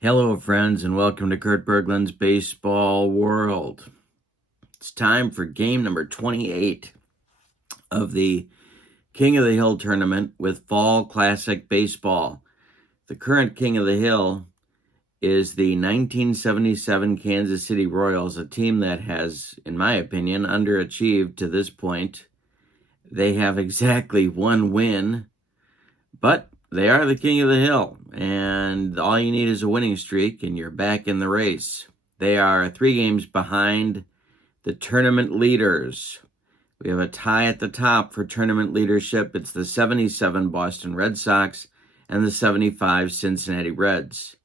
Hello, friends, and welcome to Kurt Berglund's Baseball World. It's time for game number 28 of the King of the Hill tournament with Fall Classic Baseball. The current King of the Hill is the 1977 Kansas City Royals, a team that has, in my opinion, underachieved to this point. They have exactly one win, but they are the King of the Hill, and all you need is a winning streak, and you're back in the race. They are 3 games behind the tournament leaders. We have a tie at the top for tournament leadership. It's the 77 Boston Red Sox and the 75 Cincinnati Reds.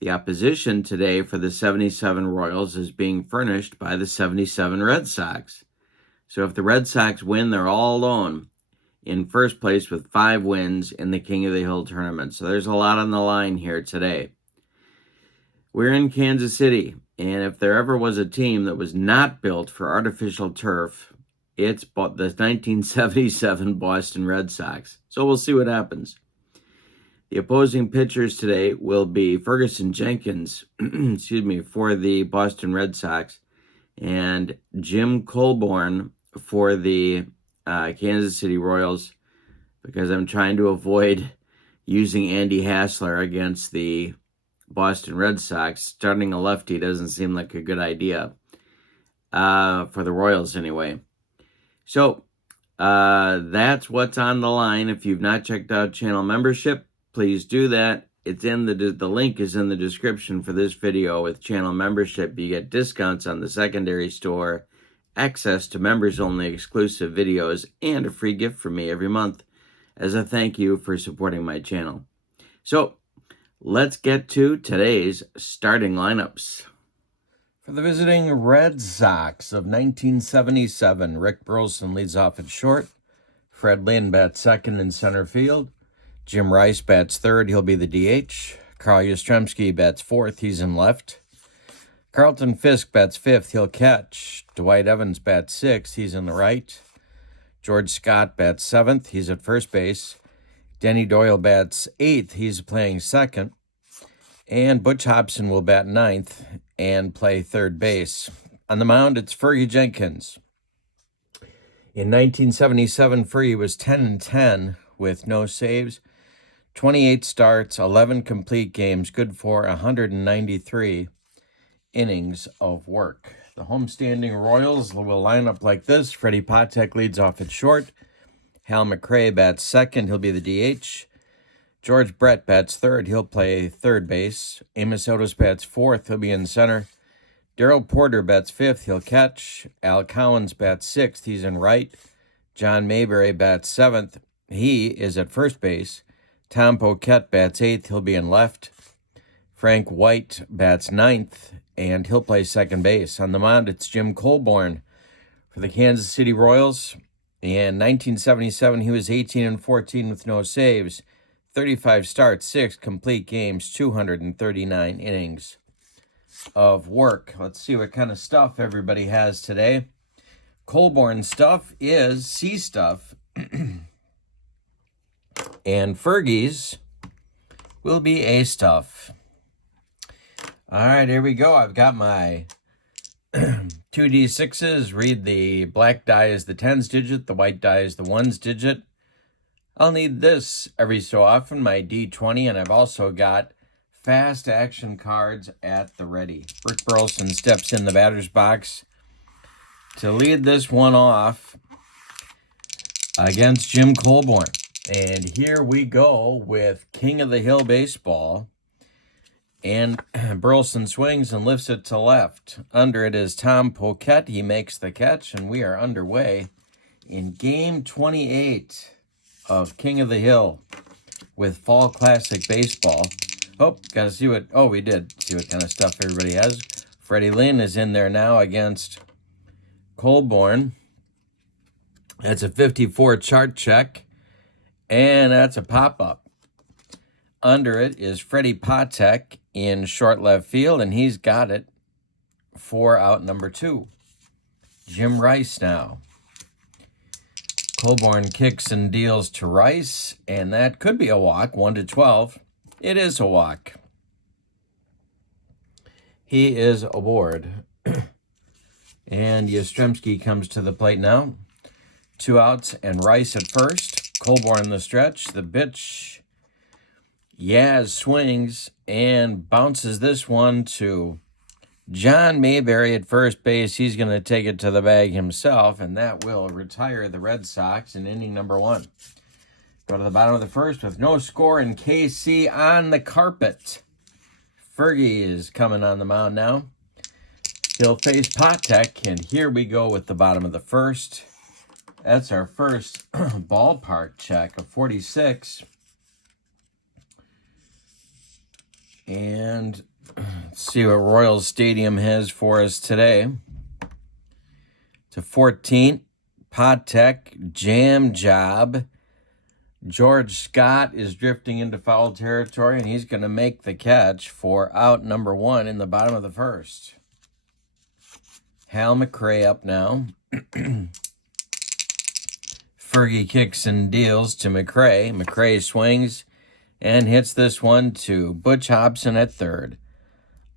The opposition today for the 77 Royals is being furnished by the 77 Red Sox. So if the Red Sox win, they're all alone in first place with 5 wins in the King of the Hill tournament. So there's a lot on the line here today. We're in Kansas City, and if there ever was a team that was not built for artificial turf, it's the 1977 Boston Red Sox. So we'll see what happens. The opposing pitchers today will be Ferguson Jenkins, for the Boston Red Sox, and Jim Colborn for the Kansas City Royals, because I'm trying to avoid using Andy Hassler against the Boston Red Sox. Starting a lefty doesn't seem like a good idea for the Royals anyway. So that's what's on the line. If you've not checked out channel membership, please do that. It's in the link is in the description for this video. With channel membership, you get discounts on the secondary store, access to members-only exclusive videos, and a free gift from me every month as a thank you for supporting my channel. So let's get to today's starting lineups. For the visiting Red Sox of 1977, Rick Burleson leads off at short. Fred Lynn bats second in center field. Jim Rice bats third. He'll be the DH. Carl Yastrzemski bats fourth. He's in left. Carlton Fisk bats fifth. He'll catch. Dwight Evans bats sixth. He's in the right. George Scott bats seventh. He's at first base. Denny Doyle bats eighth. He's playing second. And Butch Hobson will bat ninth and play third base. On the mound, it's Fergie Jenkins. In 1977, Fergie was 10-10 with no saves, 28 starts, 11 complete games, good for 193 innings of work. The homestanding Royals will line up like this. Freddie Patek leads off at short. Hal McRae bats second. He'll be the DH. George Brett bats third. He'll play third base. Amos Otis bats fourth. He'll be in center. Darrell Porter bats fifth. He'll catch. Al Cowens bats sixth. He's in right. John Mayberry bats seventh. He is at first base. Tom Poquette bats eighth. He'll be in left. Frank White bats ninth, and he'll play second base. On the mound, it's Jim Colborn for the Kansas City Royals. In 1977, he was 18-14 with no saves, 35 starts, 6 complete games, 239 innings of work. Let's see what kind of stuff everybody has today. Colborn stuff is C stuff, and Fergie's will be A stuff. All right, here we go. I've got my 2d6s. Read the black die is the tens digit, the white die is the ones digit. I'll need this every so often, my D20, and I've also got fast action cards at the ready. Rick Burleson steps in the batter's box to lead this one off against Jim Colborn. And here we go with King of the Hill Baseball. And Burleson swings and lifts it to left. Under it is Tom Poquette. He makes the catch, and we are underway in Game 28 of King of the Hill with Fall Classic Baseball. Oh, got to see what... Oh, we did see what kind of stuff everybody has. Freddie Lynn is in there now against Colborn. That's a 54 chart check, and that's a pop-up. Under it is Freddie Patek in short left field, and he's got it for out number 2. Jim Rice now. Colborn kicks and deals to Rice, and that could be a walk, 1-12. It is a walk. He is aboard. And Yastrzemski comes to the plate now. 2 outs and Rice at first. Colborn the stretch. The pitch. Yaz swings and bounces this one to John Mayberry at first base. He's going to take it to the bag himself, and that will retire the Red Sox in inning number 1. Go to the bottom of the first with no score in KC on the carpet. Fergie is coming on the mound now. He'll face Patek, and here we go with the bottom of the first. That's our first ballpark check of 46. And let's see what Royals Stadium has for us today. To 14, Patek, jam job. George Scott is drifting into foul territory, and he's going to make the catch for out number 1 in the bottom of the first. Hal McRae up now. Fergie kicks and deals to McRae. McRae swings and hits this one to Butch Hobson at third.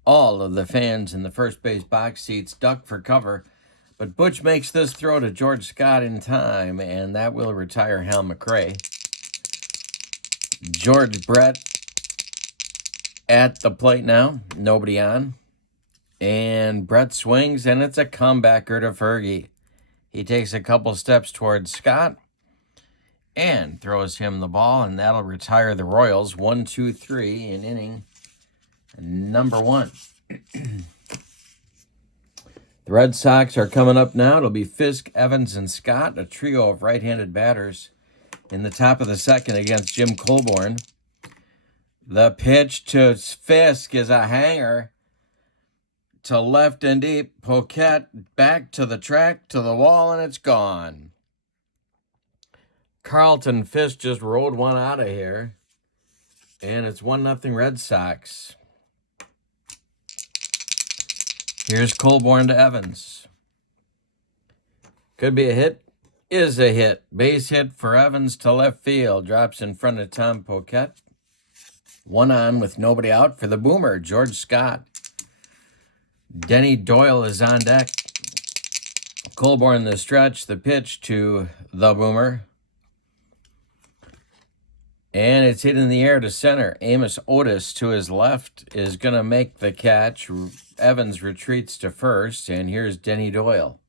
All of the fans in the first base box seats duck for cover, but Butch makes this throw to George Scott in time, and that will retire Hal McRae. George Brett at the plate now. Nobody on. And Brett swings, and it's a comebacker to Fergie. He takes a couple steps towards Scott and throws him the ball, and that'll retire the Royals 1-2-3 in inning number 1. The Red Sox are coming up now. It'll be Fisk, Evans, and Scott, a trio of right-handed batters in the top of the second against Jim Colborn. The pitch to Fisk is a hanger to left and deep. Poquette back to the track, to the wall, and it's gone. Carlton Fisk just rode one out of here, and it's 1-0 Red Sox. Here's Colborn to Evans. Could be a hit. Is a hit. Base hit for Evans to left field. Drops in front of Tom Poquette. 1 on with nobody out for the Boomer, George Scott. Denny Doyle is on deck. Colborn the stretch, the pitch to the Boomer. And it's hit in the air to center. Amos Otis to his left is going to make the catch. Evans retreats to first, and here's Denny Doyle.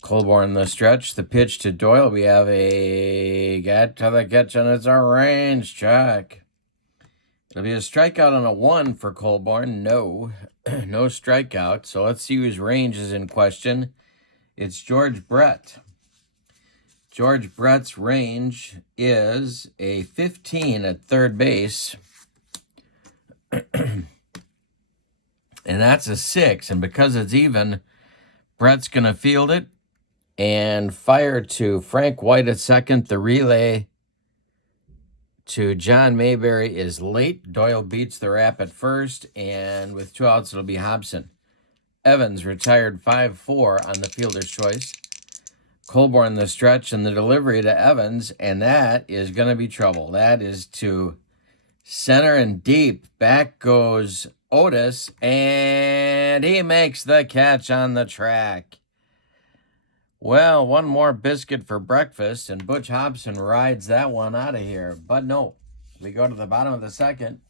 Colborn the stretch, the pitch to Doyle. We have a got to the catch, and it's a range check. It'll be a strikeout on a 1 for Colborn. No strikeout. So let's see whose range is in question. It's George Brett. George Brett's range is a 15 at third base. And that's a 6. And because it's even, Brett's going to field it and fire to Frank White at second. The relay to John Mayberry is late. Doyle beats the rap at first, and with 2 outs, it'll be Hobson. Evans retired 5-4 on the fielder's choice. Colborn the stretch and the delivery to Evans, and that is going to be trouble. That is to center and deep. Back goes Otis, and he makes the catch on the track. Well, one more biscuit for breakfast, and Butch Hobson rides that one out of here. But no, we go to the bottom of the second,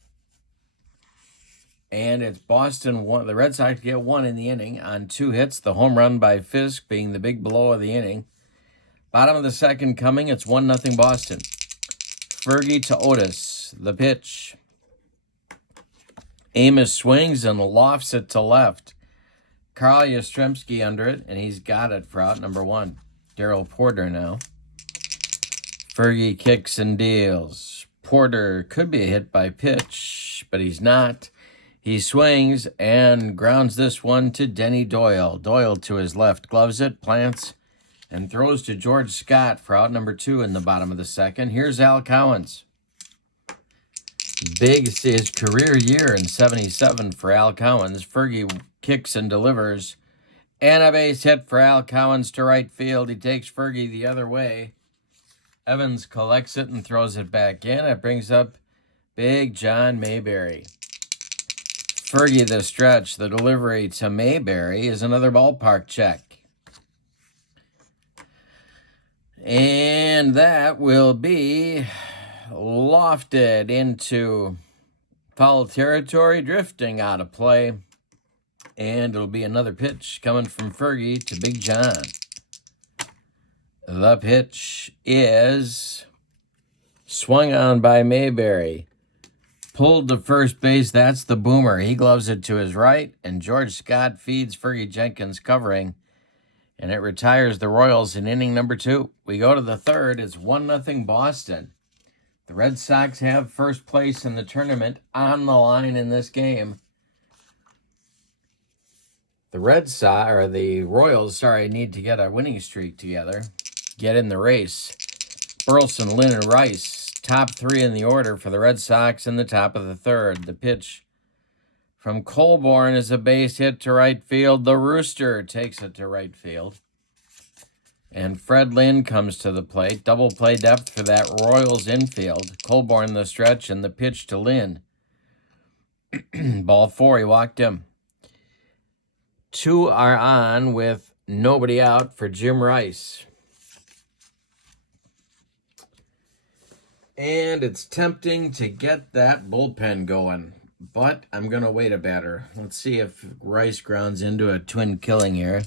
and it's Boston 1. The Red Sox get 1 in the inning on 2 hits, the home run by Fisk being the big blow of the inning. Bottom of the second coming, it's 1-0 Boston. Fergie to Otis, the pitch. Amos swings and lofts it to left. Carl Yastrzemski under it, and he's got it for out number 1. Darryl Porter now. Fergie kicks and deals. Porter could be a hit by pitch, but he's not. He swings and grounds this one to Denny Doyle. Doyle to his left, gloves it, plants, and throws to George Scott for out number 2 in the bottom of the second. Here's Al Cowens. Big his career year in 77 for Al Cowens. Fergie kicks and delivers. And a base hit for Al Cowens to right field. He takes Fergie the other way. Evans collects it and throws it back in. It brings up Big John Mayberry. Fergie the stretch. The delivery to Mayberry is another ballpark check. And that will be lofted into foul territory, drifting out of play. And it'll be another pitch coming from Fergie to Big John. The pitch is swung on by Mayberry. Pulled to first base. That's the boomer. He gloves it to his right, and George Scott feeds Fergie Jenkins covering, and it retires the Royals in inning number 2. We go to the third. It's 1-0 Boston. The Red Sox have first place in the tournament on the line in this game. The Royals, need to get a winning streak together. Get in the race. Burleson, Lynn, and Rice, top 3 in the order for the Red Sox in the top of the third. The pitch from Colborn is a base hit to right field. The Rooster takes it to right field. And Fred Lynn comes to the plate. Double play depth for that Royals infield. Colborn the stretch and the pitch to Lynn. Ball 4, he walked him. 2 are on with nobody out for Jim Rice. And it's tempting to get that bullpen going, but I'm going to wait a batter. Let's see if Rice grounds into a twin killing here.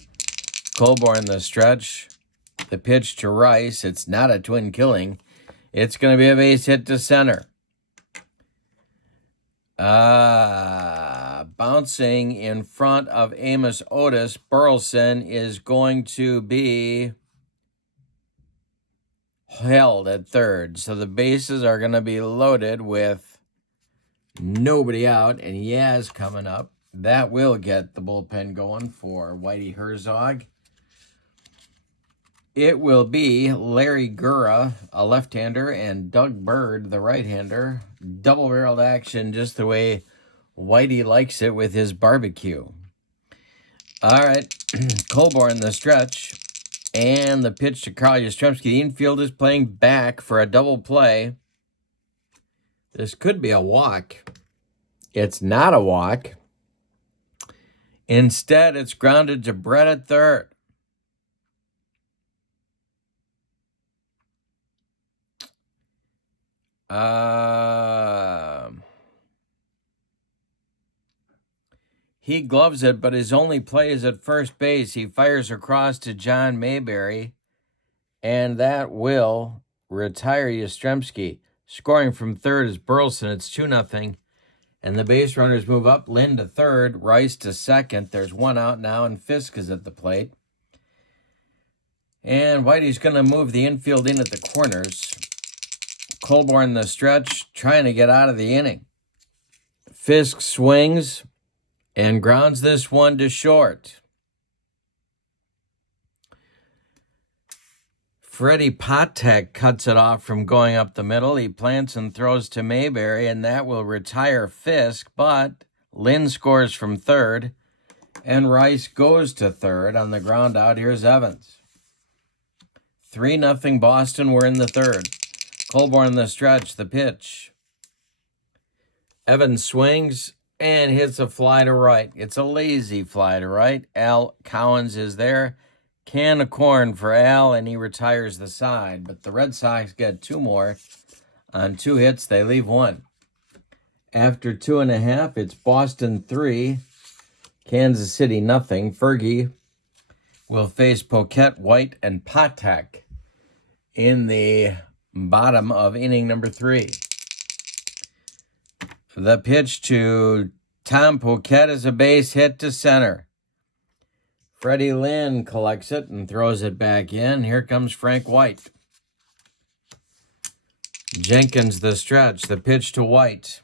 Colborn the stretch. The pitch to Rice. It's not a twin killing. It's going to be a base hit to center. Bouncing in front of Amos Otis, Burleson is going to be held at third. So the bases are going to be loaded with nobody out, and Yaz coming up. That will get the bullpen going for Whitey Herzog. It will be Larry Gura, a left-hander, and Doug Bird, the right-hander. Double-barreled action just the way Whitey likes it with his barbecue. All right, Colborn the stretch. And the pitch to Carl Yastrzemski. The infield is playing back for a double play. This could be a walk. It's not a walk. Instead, it's grounded to Brett at third. He gloves it, but his only play is at first base. He fires across to John Mayberry, and that will retire Yastrzemski. Scoring from third is Burleson. It's 2-0, and the base runners move up. Lynn to third, Rice to second. There's 1 out now, and Fisk is at the plate. And Whitey's going to move the infield in at the corners. Colborn the stretch, trying to get out of the inning. Fisk swings and grounds this one to short. Freddie Patek cuts it off from going up the middle. He plants and throws to Mayberry, and that will retire Fisk, but Lynn scores from third, and Rice goes to third on the ground out. Here's Evans. 3-0 Boston. We're in the third. Colborn the stretch, the pitch. Evans swings and hits a fly to right. It's a lazy fly to right. Al Cowens is there. Can of corn for Al, and he retires the side. But the Red Sox get 2 more. On 2 hits, they leave 1. After 2.5, it's Boston 3, Kansas City 0. Fergie will face Poquette, White, and Patek in the bottom of inning number 3. The pitch to Tom Poquette is a base hit to center. Freddie Lynn collects it and throws it back in. Here comes Frank White. Jenkins the stretch. The pitch to White.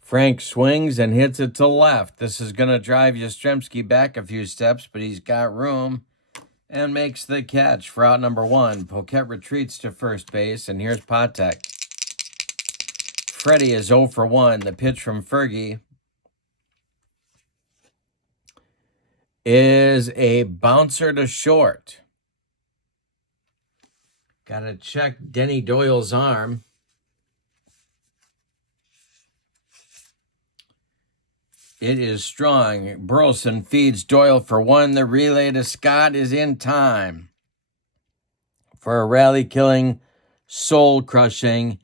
Frank swings and hits it to left. This is going to drive Yastrzemski back a few steps, but he's got room and makes the catch for out number 1. Poquette retreats to first base, and here's Patek. Freddie is 0 for 1. The pitch from Fergie is a bouncer to short. Got to check Denny Doyle's arm. It is strong. Burleson feeds Doyle for one. The relay to Scott is in time for a rally-killing, soul-crushing,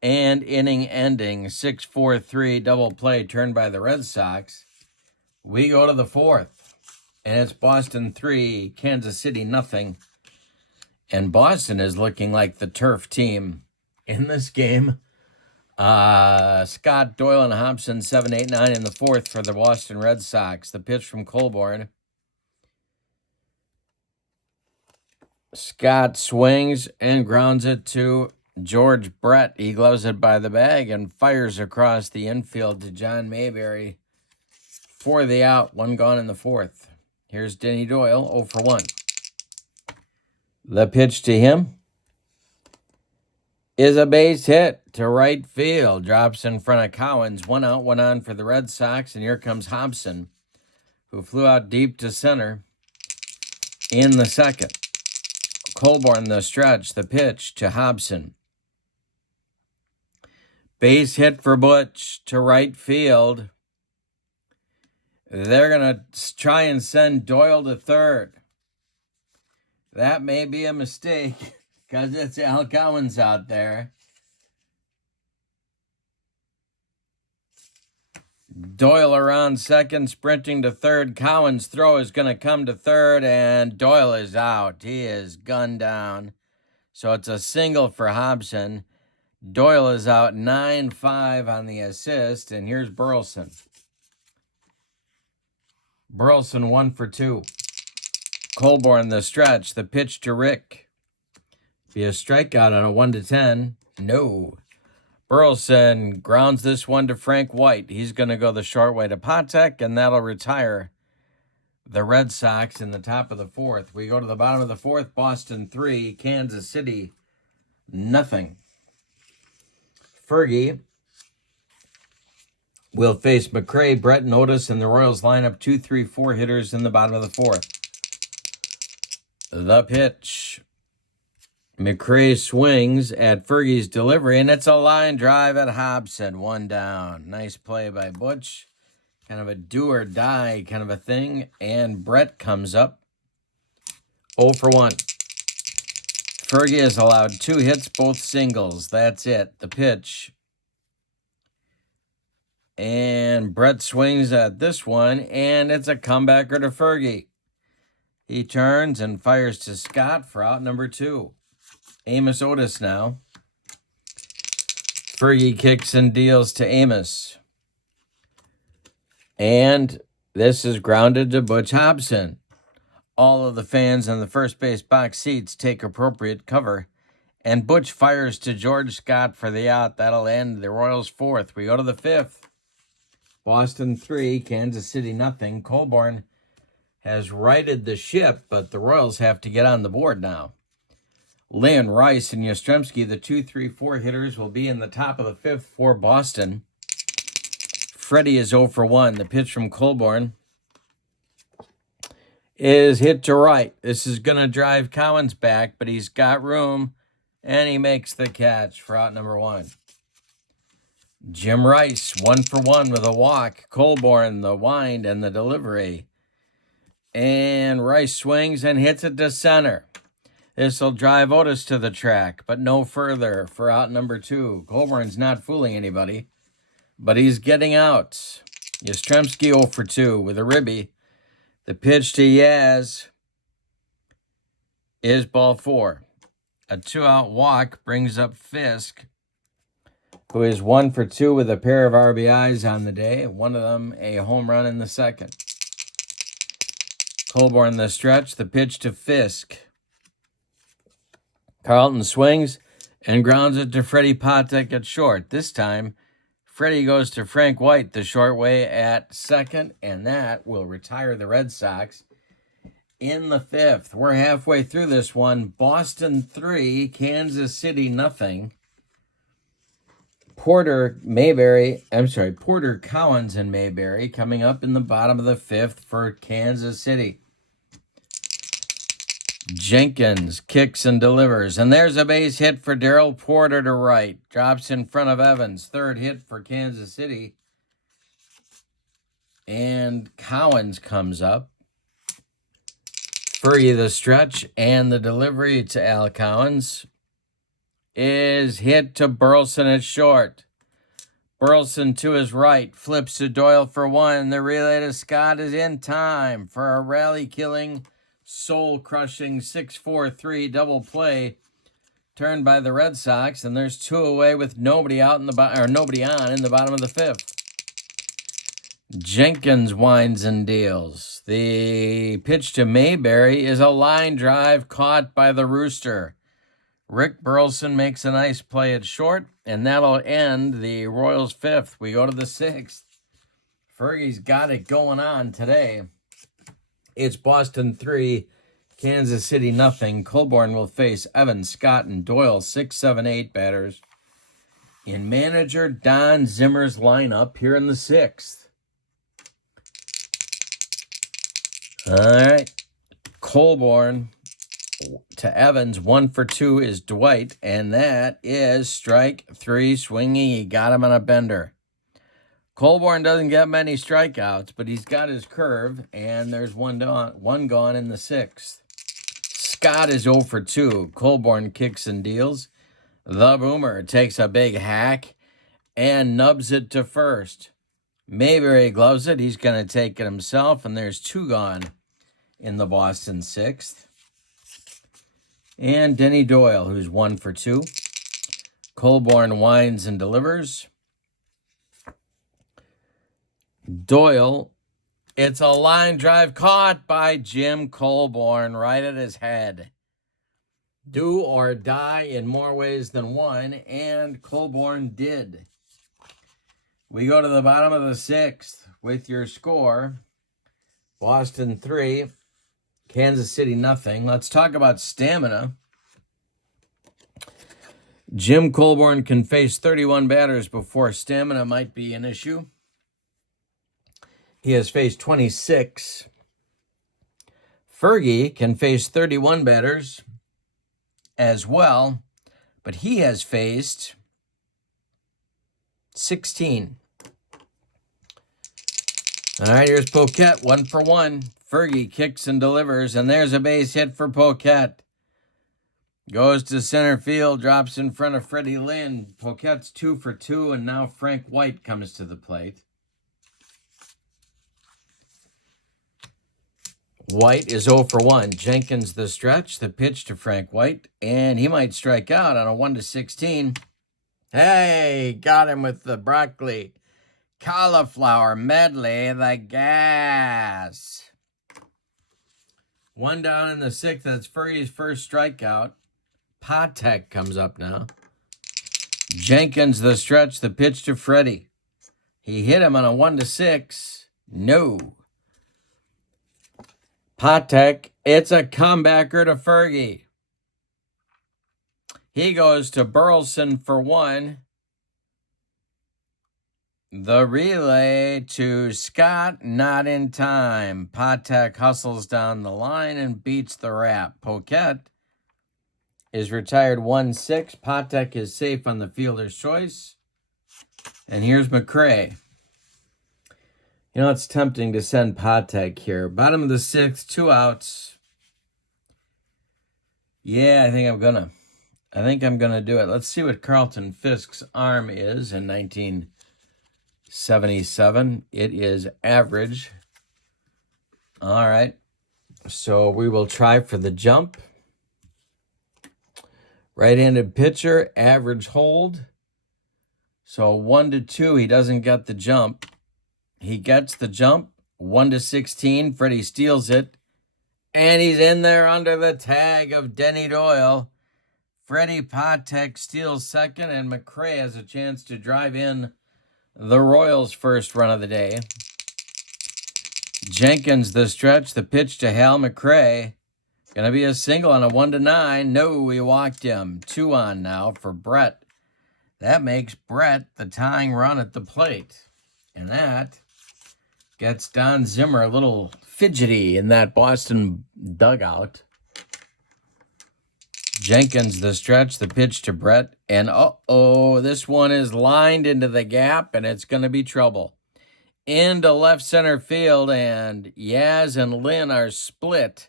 and inning-ending 6-4-3 double play turned by the Red Sox. We go to the fourth, and it's Boston 3, Kansas City nothing. And Boston is looking like the turf team in this game. Scott, Doyle, and Hobson 7, 8, 9 in the fourth for the Boston Red Sox. The pitch from Colborn. Scott swings and grounds it to George Brett. He gloves it by the bag and fires across the infield to John Mayberry for the out. One gone in the fourth. Here's Denny Doyle, 0 for 1. The pitch to him is a base hit to right field. Drops in front of Cowens. 1 out, 1 on for the Red Sox. And here comes Hobson, who flew out deep to center in the second. Colborn the stretch. The pitch to Hobson. Base hit for Butch to right field. They're going to try and send Doyle to third. That may be a mistake because it's Al Cowens out there. Doyle around second, sprinting to third. Cowens' throw is going to come to third, and Doyle is out. He is gunned down. So it's a single for Hobson. Doyle is out 9-5 on the assist, and here's Burleson. Burleson 1 for 2. Colborn the stretch. The pitch to Rick. Be a strikeout on a 1-10. No. Burleson grounds this one to Frank White. He's going to go the short way to Patek, and that'll retire the Red Sox in the top of the fourth. We go to the bottom of the fourth. Boston 3, Kansas City nothing. Fergie will face McRae, Brett, and Otis in the Royals lineup. 2, 3, 4 hitters in the bottom of the fourth. The pitch. McRae swings at Fergie's delivery, and it's a line drive at Hobson. 1 down. Nice play by Butch. Kind of a do-or-die kind of a thing. And Brett comes up 0 for 1. Fergie has allowed 2 hits, both singles. That's it. The pitch. And Brett swings at this one, and it's a comebacker to Fergie. He turns and fires to Scott for out number 2. Amos Otis now. Fergie kicks and deals to Amos. And this is grounded to Butch Hobson. All of the fans in the first base box seats take appropriate cover. And Butch fires to George Scott for the out. That'll end the Royals' fourth. We go to the fifth. Boston 3, Kansas City nothing. Colborn has righted the ship, but the Royals have to get on the board now. Lynn, Rice, and Yastrzemski, the 2, 3, 4 hitters, will be in the top of the fifth for Boston. Freddie is 0 for 1. The pitch from Colborn is hit to right. This is going to drive Cowens back, but he's got room, and he makes the catch for out number 1. Jim Rice, 1 for 1 with a walk. Colborn, the wind and the delivery. And Rice swings and hits it to center. This will drive Otis to the track, but no further for out number 2. Colborn's not fooling anybody, but he's getting out. Yastrzemski 0 for 2 with a ribby. The pitch to Yaz is ball 4. A 2-out walk brings up Fisk, who is 1 for 2 with a pair of RBIs on the day. One of them a home run in the second. Colborn the stretch. The pitch to Fisk. Carlton swings and grounds it to Freddie Patek at short. This time, Freddie goes to Frank White the short way at second, and that will retire the Red Sox in the fifth. We're halfway through this one. Boston 3, Kansas City nothing. Porter, Cowens, and Mayberry coming up in the bottom of the fifth for Kansas City. Jenkins kicks and delivers. And there's a base hit for Darrell Porter to right. Drops in front of Evans. Third hit for Kansas City. And Cowens comes up. Fergie the stretch, and the delivery to Al Cowens is hit to Burleson at short. Burleson to his right, flips to Doyle for one. The relay to Scott is in time for a rally-killing, soul-crushing 6-4-3 double play turned by the Red Sox, and there's two away with nobody out in the nobody on in the bottom of the fifth. Jenkins winds and deals. The pitch to Mayberry is a line drive caught by the Rooster. Rick Burleson makes a nice play at short, and that'll end the Royals' fifth. We go to the sixth. Fergie's got it going on today. It's Boston 3, Kansas City nothing. Colborn will face Evans, Scott, and Doyle, 6, 7, 8 batters in manager Don Zimmer's lineup here in the sixth. All right, Colborn to Evans, 1 for 2 is Dwight, and that is strike 3 swinging. He got him on a bender. Colborn doesn't get many strikeouts, but he's got his curve, and there's one gone in the sixth. Scott is 0 for 2. Colborn kicks and deals. The Boomer takes a big hack and nubs it to first. Mayberry gloves it. He's going to take it himself, and there's 2 gone in the Boston sixth. And Denny Doyle, who's 1 for 2. Colborn winds and delivers. Doyle, it's a line drive caught by Jim Colborn right at his head. Do or die in more ways than one, and Colborn did. We go to the bottom of the sixth with your score. Boston 3, Kansas City nothing. Let's talk about stamina. Jim Colborn can face 31 batters before stamina might be an issue. He has faced 26. Fergie can face 31 batters as well, but he has faced 16. All right, here's Poquette, 1 for 1. Fergie kicks and delivers, and there's a base hit for Poquette. Goes to center field, drops in front of Freddie Lynn. Poquette's 2 for 2, and now Frank White comes to the plate. White is 0 for 1. Jenkins the stretch, the pitch to Frank White, and he might strike out on a 1-16. Hey, got him with the broccoli cauliflower medley, the gas. 1 down in the sixth. That's Fergie's first strikeout. Patek comes up now. Jenkins the stretch, the pitch to Freddie. He hit him on a 1-6. No. Patek, it's a comebacker to Fergie. He goes to Burleson for 1. The relay to Scott, not in time. Patek hustles down the line and beats the wrap. Poquette is retired 1-6. Patek is safe on the fielder's choice. And here's McRae. You know, it's tempting to send Patek here. Bottom of the sixth, 2 outs. Yeah, I think I'm gonna do it. Let's see what Carlton Fisk's arm is in 1977. It is average. All right. So we will try for the jump. Right-handed pitcher, average hold. So 1-2, he doesn't get the jump. He gets the jump, 1-16. Freddie steals it, and he's in there under the tag of Denny Doyle. Freddie Patek steals second, and McRae has a chance to drive in the Royals' first run of the day. Jenkins the stretch, the pitch to Hal McRae. Going to be a single on a 1-9. No, he walked him. 2 on now for Brett. That makes Brett the tying run at the plate. And that gets Don Zimmer a little fidgety in that Boston dugout. Jenkins the stretch, the pitch to Brett. And this one is lined into the gap, and it's going to be trouble. into left center field, and Yaz and Lynn are split.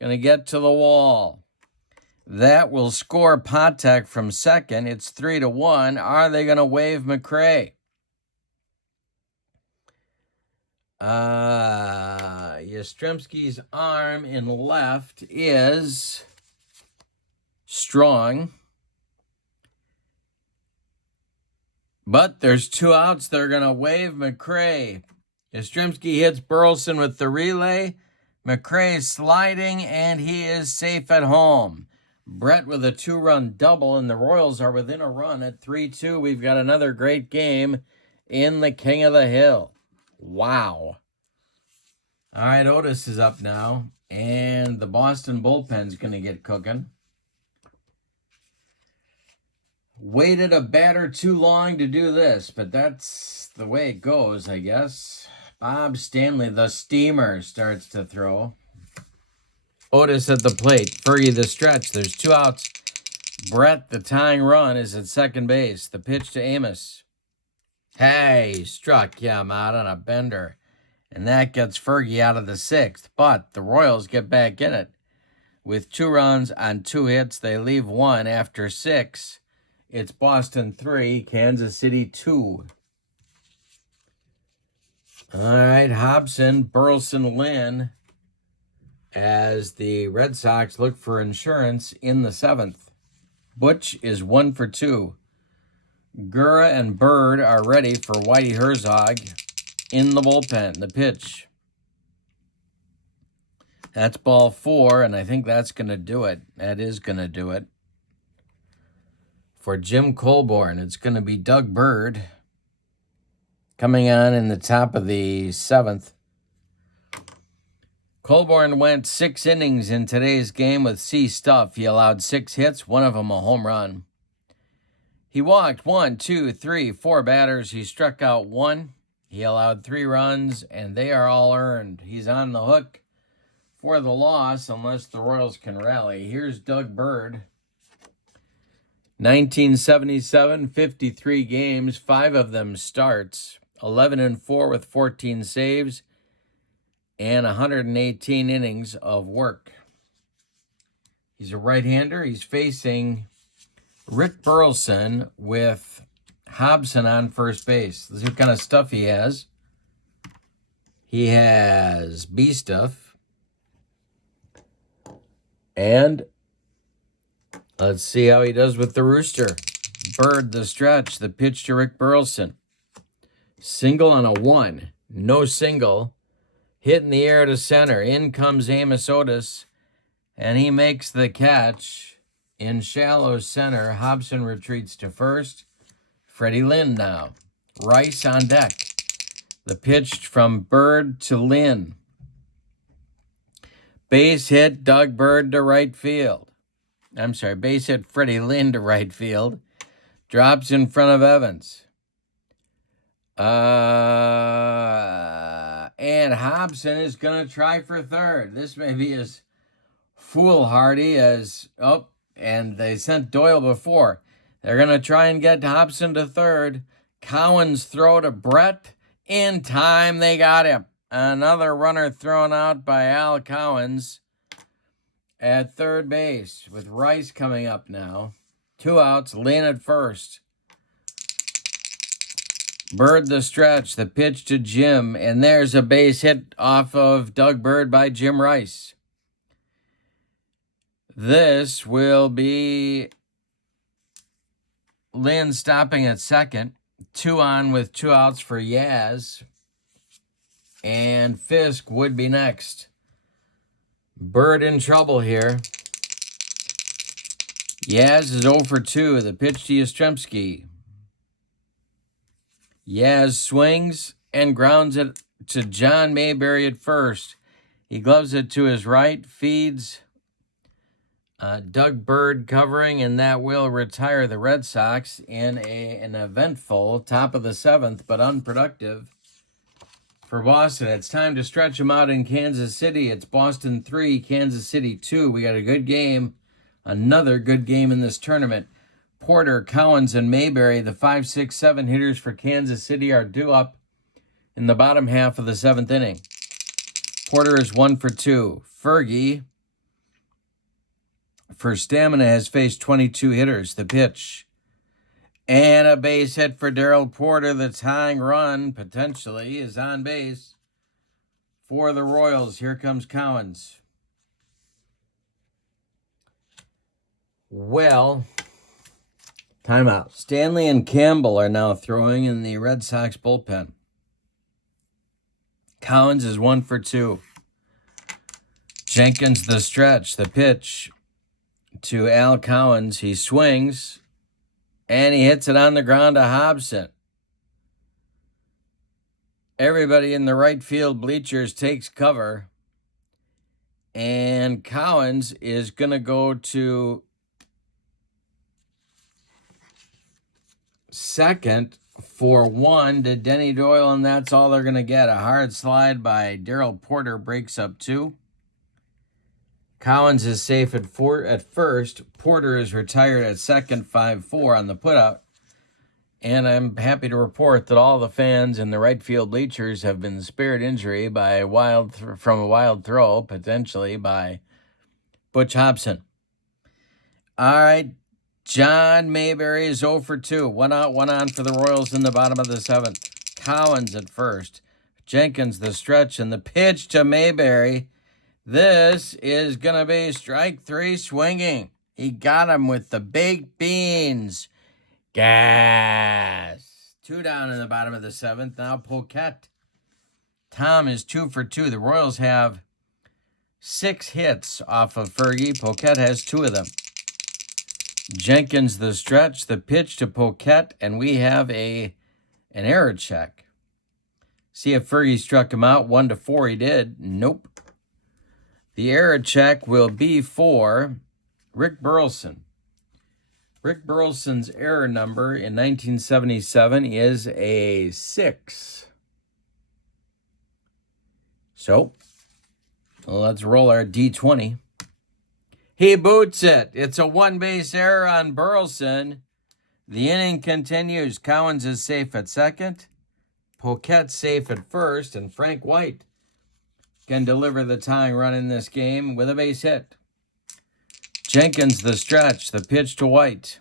Going to get to the wall. That will score Patek from second. It's 3-1. Are they going to wave McRae? Yastrzemski's arm in left is strong. But there's 2 outs. They're going to wave McRae. Yastrzemski hits Burleson with the relay. McRae sliding, and he is safe at home. Brett with a 2-run double, and the Royals are within a run at 3-2. We've got another great game in the King of the Hill. Wow. All right, Otis is up now, and the Boston bullpen's going to get cooking. Waited a batter too long to do this, but that's the way it goes, I guess. Bob Stanley, the steamer, starts to throw. Otis at the plate. Fergie the stretch. There's 2 outs. Brett, the tying run, is at second base. The pitch to Amos. Hey, struck him out on a bender. And that gets Fergie out of the 6th. But the Royals get back in it. With 2 runs on 2 hits, they leave 1 after 6. It's Boston 3, Kansas City 2. All right, Hobson, Burleson, Lynn, as the Red Sox look for insurance in the 7th. Butch is 1 for 2. Gura and Bird are ready for Whitey Herzog in the bullpen. The pitch. That's ball 4, and I think that's going to do it. That is going to do it. For Jim Colborn, it's going to be Doug Bird coming on in the top of the 7th. Colborn went 6 innings in today's game with C Stuff. He allowed 6 hits, one of them a home run. He walked 1, 2, 3, 4 batters. He struck out 1. He allowed 3 runs, and they are all earned. He's on the hook for the loss unless the Royals can rally. Here's Doug Bird. 1977, 53 games, 5 of them starts, 11-4 with 14 saves, and 118 innings of work. He's a right-hander. He's facing Rick Burleson with Hobson on first base. Let's see what kind of stuff he has. He has B stuff. And let's see how he does with the rooster. Bird the stretch. The pitch to Rick Burleson. Single on a 1. No single. Hit in the air to center. In comes Amos Otis. And he makes the catch in shallow center. Hobson retreats to first. Freddie Lynn now. Rice on deck. The pitch from Bird to Lynn. Base hit Doug Bird to right field. Base hit Freddie Lynn to right field. Drops in front of Evans. And Hobson is going to try for third. This may be as foolhardy as... and they sent Doyle before. They're going to try and get Hobson to third. Cowan's throw to Brett. In time, they got him. Another runner thrown out by Al Cowens at third base with Rice coming up now. 2 outs, Lynn at first. Bird the stretch, the pitch to Jim, and there's a base hit off of Doug Bird by Jim Rice. This will be Lynn stopping at second. 2 on with 2 outs for Yaz. And Fisk would be next. Bird in trouble here. Yaz is 0 for 2. The pitch to Yastrzemski. Yaz swings and grounds it to John Mayberry at first. He gloves it to his right, feeds Doug Bird covering, and that will retire the Red Sox in an eventful top of the 7th, but unproductive for Boston. It's time to stretch them out in Kansas City. It's Boston 3, Kansas City 2. We got a good game, another good game in this tournament. Porter, Cowens, and Mayberry, the 5, 6, 7 hitters for Kansas City, are due up in the bottom half of the 7th inning. Porter is 1 for 2. Fergie, for stamina, has faced 22 hitters. The pitch. And a base hit for Darrell Porter. The tying run, potentially, is on base for the Royals. Here comes Cowens. Well, timeout. Stanley and Campbell are now throwing in the Red Sox bullpen. Cowens is 1 for 2. Jenkins the stretch. The pitch to Al Cowens. He swings, and he hits it on the ground to Hobson. Everybody in the right field bleachers takes cover, and Cowens is going to go to second for 1 to Denny Doyle, and that's all they're going to get. A hard slide by Darrell Porter breaks up 2. Cowens is safe at first. Porter is retired at second, 5-4 on the putout. And I'm happy to report that all the fans in the right field bleachers have been spared injury by from a wild throw, potentially by Butch Hobson. All right, John Mayberry is 0 for 2. 1 out, 1 on for the Royals in the bottom of the 7th. Cowens at first. Jenkins the stretch, and the pitch to Mayberry. This is going to be strike 3 swinging. He got him with the baked beans. Gas. 2 down in the bottom of the 7th. Now Poquette. Tom is 2 for 2. The Royals have 6 hits off of Fergie. Poquette has 2 of them. Jenkins the stretch. The pitch to Poquette, and we have an error check. See if Fergie struck him out. 1-4 he did. Nope. The error check will be for Rick Burleson. Rick Burleson's error number in 1977 is a 6. So, let's roll our D20. He boots it. It's a 1-base error on Burleson. The inning continues. Cowens is safe at second. Poquette safe at first. And Frank White can deliver the tying run in this game with a base hit. Jenkins the stretch. The pitch to White.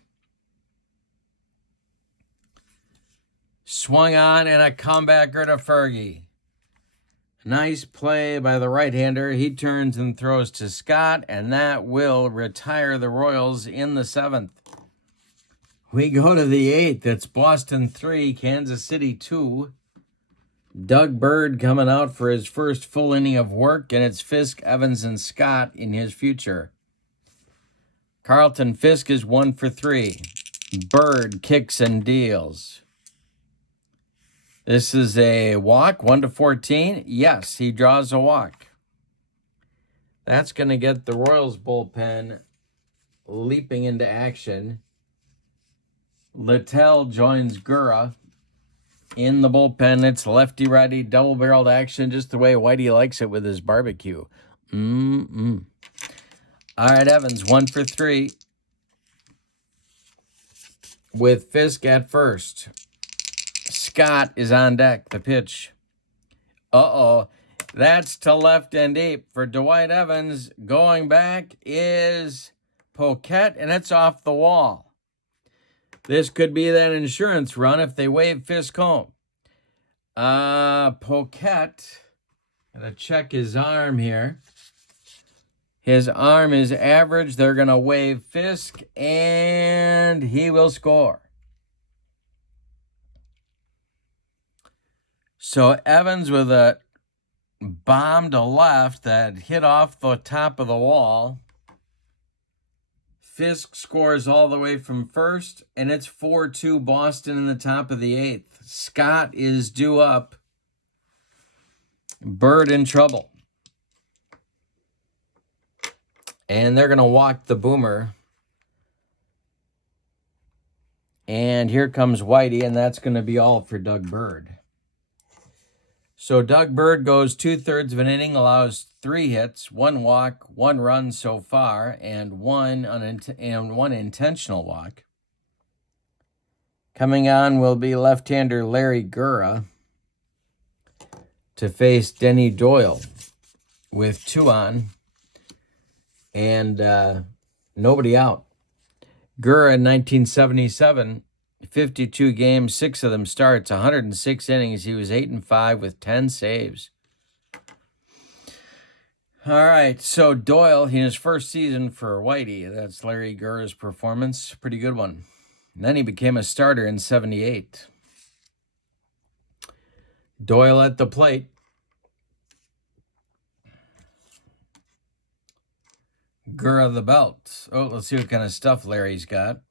Swung on, and a comebacker to Fergie. Nice play by the right-hander. He turns and throws to Scott, and that will retire the Royals in the 7th. We go to the 8th. It's Boston 3, Kansas City 2. Doug Bird coming out for his first full inning of work, and it's Fisk, Evans, and Scott in his future. Carlton Fisk is 1 for 3. Bird kicks and deals. This is a walk, 1-14. Yes, he draws a walk. That's going to get the Royals bullpen leaping into action. Littell joins Gura in the bullpen. It's lefty-righty, double-barreled action, just the way Whitey likes it with his barbecue. All right, Evans, 1 for 3. With Fisk at first. Scott is on deck. The pitch. That's to left and deep for Dwight Evans. Going back is Poquette, and it's off the wall. This could be that insurance run if they wave Fisk home. Poquette, gotta check his arm here. His arm is average. They're going to wave Fisk, and he will score. So Evans with a bomb to left that hit off the top of the wall. Fisk scores all the way from first, and it's 4-2 Boston in the top of the 8th. Scott is due up. Bird in trouble. And they're going to walk the boomer. And here comes Whitey, and that's going to be all for Doug Bird. So Doug Bird goes 2/3 of an inning, allows 3 hits, 1 walk, 1 run so far, and one intentional walk. Coming on will be left-hander Larry Gura. to face Denny Doyle with 2 on and nobody out. Gurr in 1977, 52 games, 6 of them starts, 106 innings. He was 8-5 with 10 saves. All right, so Doyle, in his first season for Whitey, that's Larry Gurr's performance, pretty good one. And then he became a starter in 78. Doyle at the plate. Gurr the belt. Oh, let's see what kind of stuff Larry's got.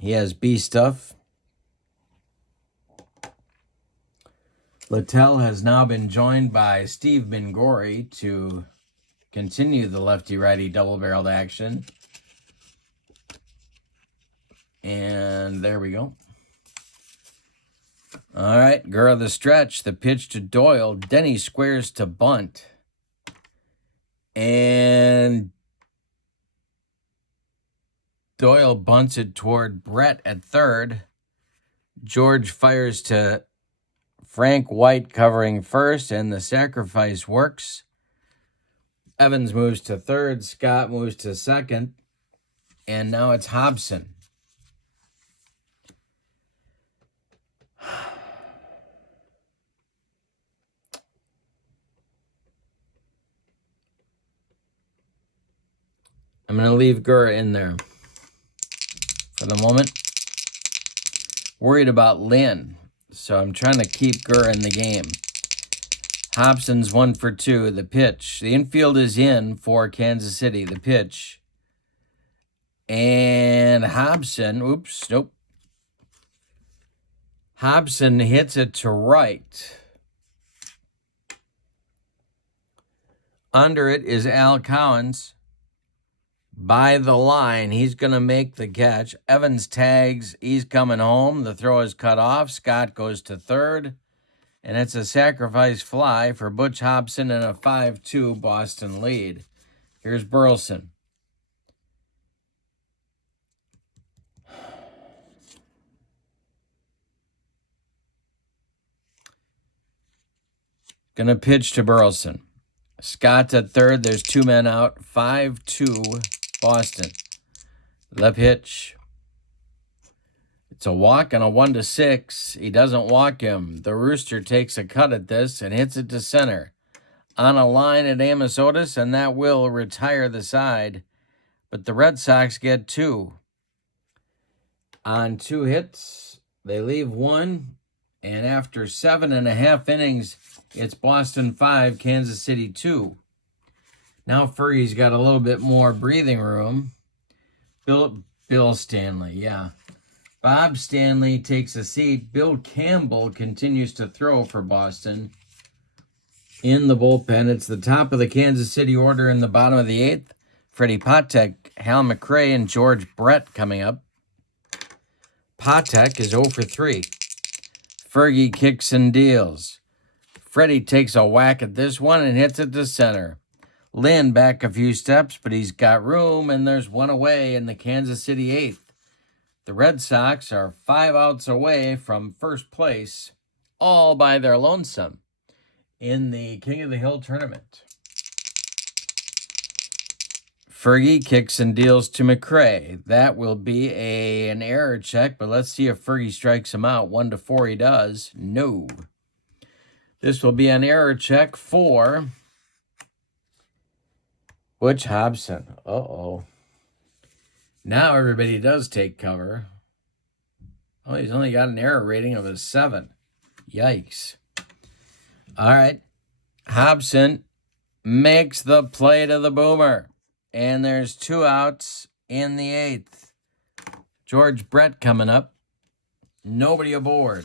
He has B stuff. Littell has now been joined by Steve Bingori to continue the lefty-righty double-barreled action. And there we go. All right, Gurr the stretch. The pitch to Doyle. Denny squares to bunt. And Doyle bunts it toward Brett at third. George fires to Frank White covering first, and the sacrifice works. Evans moves to third. Scott moves to second. And now it's Hobson. I'm going to leave Gurr in there for the moment. Worried about Lynn, so I'm trying to keep Gurr in the game. Hobson's 1 for 2. The pitch. The infield is in for Kansas City. The pitch. And Hobson, oops, nope. Hobson hits it to right. Under it is Al Cowens. By the line, he's going to make the catch. Evans tags, he's coming home. The throw is cut off. Scott goes to third. And it's a sacrifice fly for Butch Hobson and a 5-2 Boston lead. Here's Burleson. Going to pitch to Burleson. Scott's at third. There's 2 men out. 5-2 Boston. The pitch. It's a walk and a 1-6. He doesn't walk him. The Rooster takes a cut at this and hits it to center. On a line at Amos Otis, and that will retire the side. But the Red Sox get 2. On 2 hits, they leave 1. And after 7.5 innings, it's Boston 5, Kansas City 2. Now Fergie's got a little bit more breathing room. Bill Stanley, yeah. Bob Stanley takes a seat. Bill Campbell continues to throw for Boston. In the bullpen, it's the top of the Kansas City order in the bottom of the 8th. Freddie Patek, Hal McRae, and George Brett coming up. Patek is 0 for 3. Fergie kicks and deals. Freddie takes a whack at this one and hits it to center. Lynn back a few steps, but he's got room, and there's 1 away in the Kansas City 8th. The Red Sox are 5 outs away from first place, all by their lonesome, in the King of the Hill tournament. Fergie kicks and deals to McRae. That will be an error check, but let's see if Fergie strikes him out. 1-4 he does. No. This will be an error check for Butch Hobson. Uh-oh. Now everybody does take cover. Oh, he's only got an error rating of a 7. Yikes. All right. Hobson makes the play to the boomer. And there's 2 outs in the 8th. George Brett coming up. Nobody aboard.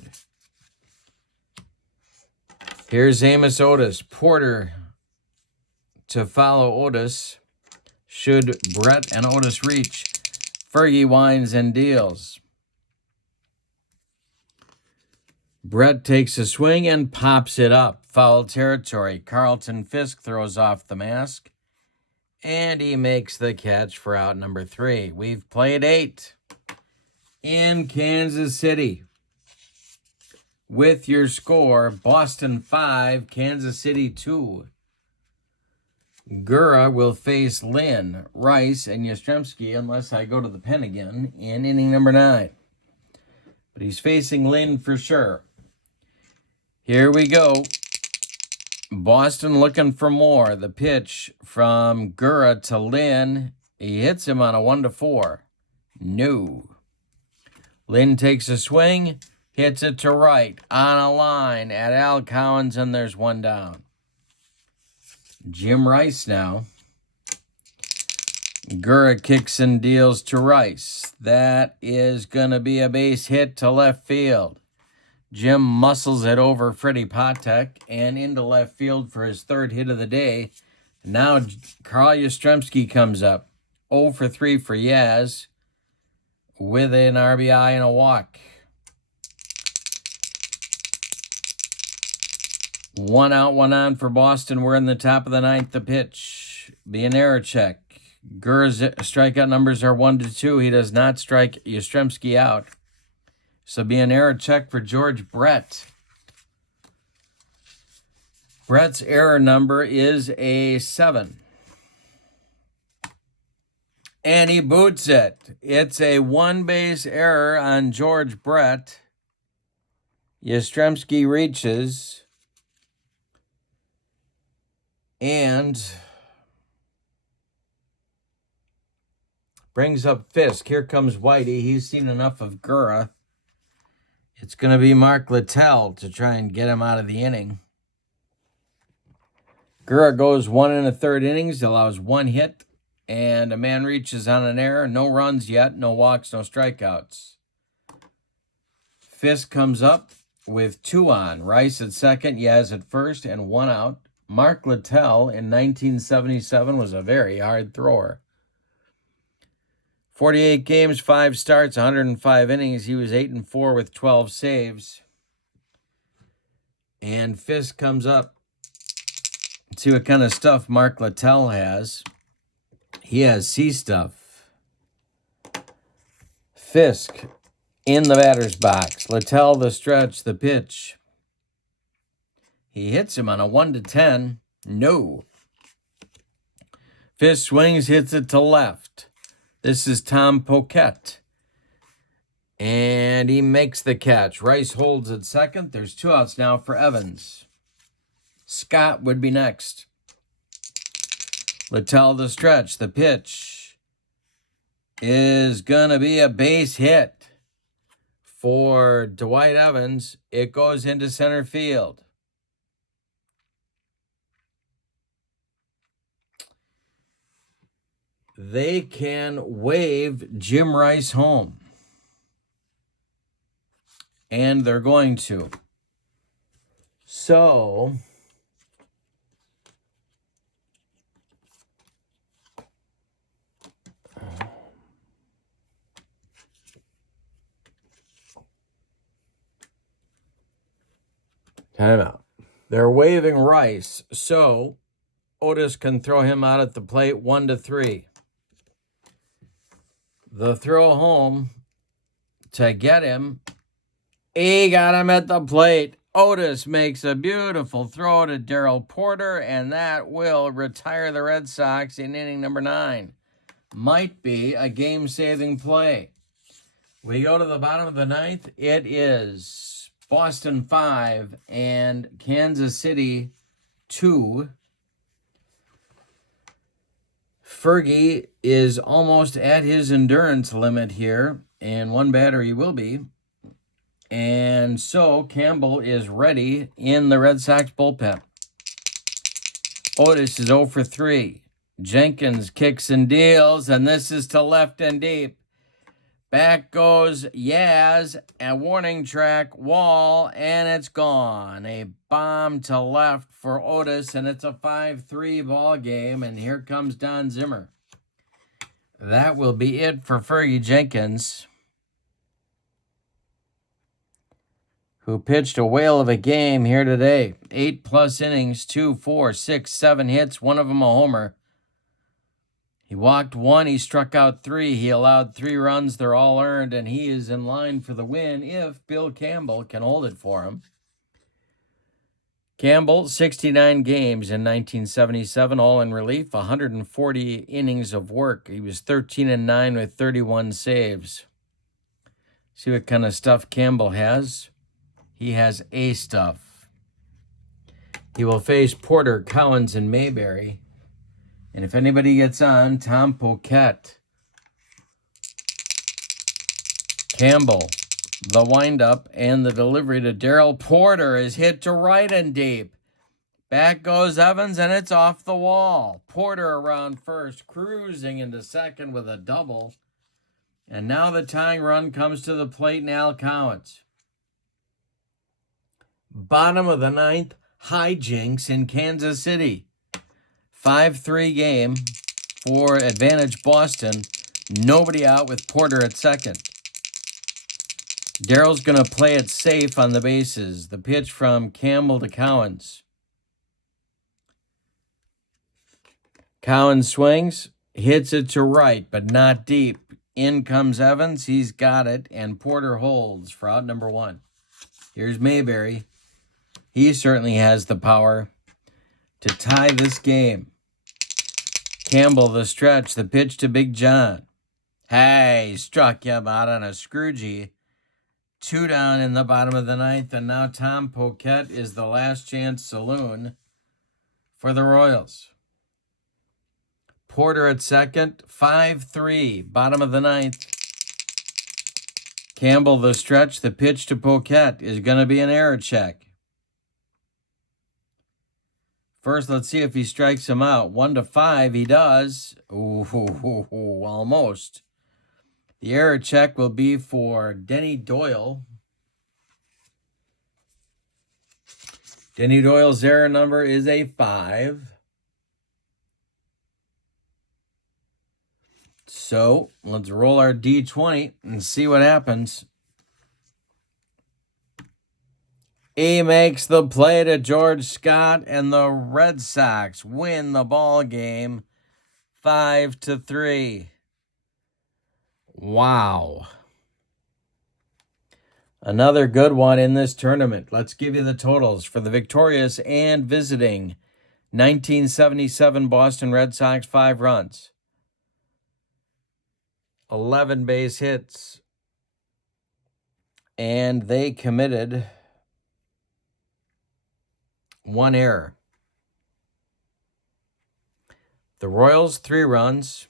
Here's Amos Otis. Porter to follow Otis. Should Brett and Otis reach? Fergie winds and deals. Brett takes a swing and pops it up. Foul territory. Carlton Fisk throws off the mask. And he makes the catch for out number 3. We've played 8 in Kansas City. with your score, Boston 5, Kansas City 2. Gura will face Lynn, Rice, and Yastrzemski unless I go to the pen again in inning number 9. But he's facing Lynn for sure. Here we go. Boston looking for more. The pitch from Gura to Lynn. He hits him on a 1-4. No. Lynn takes a swing, hits it to right, on a line at Al Cowens, and there's one down. Jim Rice now. Gura kicks and deals to Rice. That is going to be a base hit to left field. Jim muscles it over Freddie Patek and into left field for his third hit of the day. Now Carl Yastrzemski comes up. 0 for 3 for Yaz with an RBI and a walk. 1 out, 1 on for Boston. We're in the top of the 9th. The pitch. Be an error check. Gur's strikeout numbers are 1-2. He does not strike Yastrzemski out. So be an error check for George Brett. Brett's error number is a 7. And he boots it. It's a 1-base error on George Brett. Yastrzemski reaches and brings up Fisk. Here comes Whitey. He's seen enough of Gura. It's going to be Mark Littell to try and get him out of the inning. Gura goes 1 1/3 innings, allows 1 hit, and a man reaches on an error. No runs yet, no walks, no strikeouts. Fisk comes up with 2 on. Rice at second, Yaz at first, and 1 out. Mark Littell in 1977 was a very hard thrower. 48 games, 5 starts, 105 innings. He was 8-4 with 12 saves. And Fisk comes up. Let's see what kind of stuff Mark Littell has. He has C stuff. Fisk in the batter's box. Littell the stretch, the pitch. He hits him on a 1-10. No. Fisk swings, hits it to left. This is Tom Poquette. And he makes the catch. Rice holds at second. There's 2 outs now for Evans. Scott would be next. Littell the stretch. The pitch is going to be a base hit for Dwight Evans. It goes into center field. They can wave Jim Rice home. And they're going to. So, timeout. They're waving Rice. So, Otis can throw him out at the plate 1-3. The throw home to get him. He got him at the plate. Otis makes a beautiful throw to Darrell Porter, and that will retire the Red Sox in inning number 9. Might be a game-saving play. We go to the bottom of the 9th. It is Boston 5 and Kansas City 2. Fergie is almost at his endurance limit here, and 1 batter he will be. And so Campbell is ready in the Red Sox bullpen. Otis is 0 for 3. Jenkins kicks and deals, and this is to left and deep. Back goes Yaz, a warning track wall, and it's gone. A bomb to left for Otis, and it's a 5-3 ball game, and here comes Don Zimmer. That will be it for Fergie Jenkins, who pitched a whale of a game here today. 8+ innings, 2, 4, 6, 7 hits, one of them a homer. He walked 1, he struck out 3, he allowed 3 runs, they're all earned, and he is in line for the win if Bill Campbell can hold it for him. Campbell, 69 games in 1977, all in relief, 140 innings of work. He was 13-9 with 31 saves. See what kind of stuff Campbell has? He has A stuff. He will face Porter, Cowens, and Mayberry. And if anybody gets on, Tom Poquette. Campbell, the windup and the delivery to Darrell Porter is hit to right and deep. Back goes Evans, and it's off the wall. Porter around first, cruising into second with a double. And now the tying run comes to the plate, and Al Cowens. Bottom of the 9th, hijinks in Kansas City. 5-3 game for advantage Boston. Nobody out with Porter at second. Darrell's going to play it safe on the bases. The pitch from Campbell to Cowens. Cowens swings, hits it to right, but not deep. In comes Evans. He's got it, and Porter holds for out number 1. Here's Mayberry. He certainly has the power to tie this game. Campbell, the stretch, the pitch to Big John. Hey, struck him out on a Scroogey. 2 down in the bottom of the 9th, and now Tom Poquette is the last chance saloon for the Royals. Porter at second, 5-3, bottom of the 9th. Campbell, the stretch, the pitch to Poquette is going to be an error check. First, let's see if he strikes him out. 1-5, he does. Ooh, almost. The error check will be for Denny Doyle. Denny Doyle's error number is a 5. So, let's roll our D20 and see what happens. He makes the play to George Scott, and the Red Sox win the ball game 5-3. Wow. Another good one in this tournament. Let's give you the totals for the victorious and visiting 1977 Boston Red Sox. 5 runs, 11 base hits, and they committed 1 error. The Royals, 3 runs,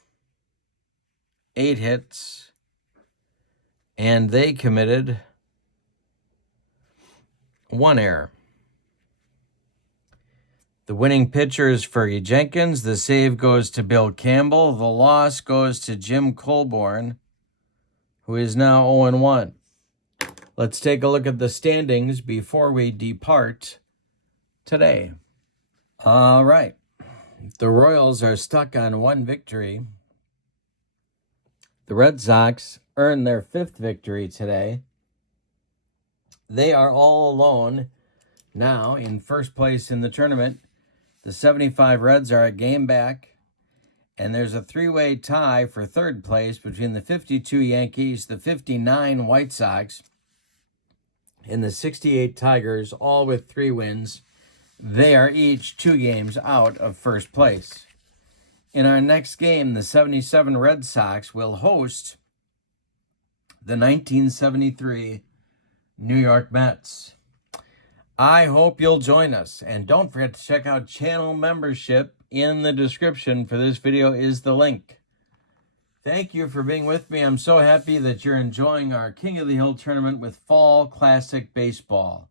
8 hits, and they committed 1 error. The winning pitcher is Fergie Jenkins. The save goes to Bill Campbell. The loss goes to Jim Colborn, who is now 0-1. Let's take a look at the standings before we depart today. All right. The Royals are stuck on 1 victory. The Red Sox earned their 5th victory today. They are all alone now in first place in the tournament. The 75 Reds are a game back, and there's a 3-way tie for 3rd place between the 52 Yankees, the 59 White Sox, and the 68 Tigers, all with 3 wins. They are each 2 games out of first place. In our next game, the 77 Red Sox will host the 1973 New York Mets. I hope you'll join us, and don't forget to check out channel membership. In the description for this video is the link. Thank you for being with me. I'm so happy that you're enjoying our King of the Hill tournament with Fall Classic Baseball.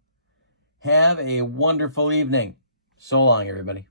Have a wonderful evening. So long, everybody.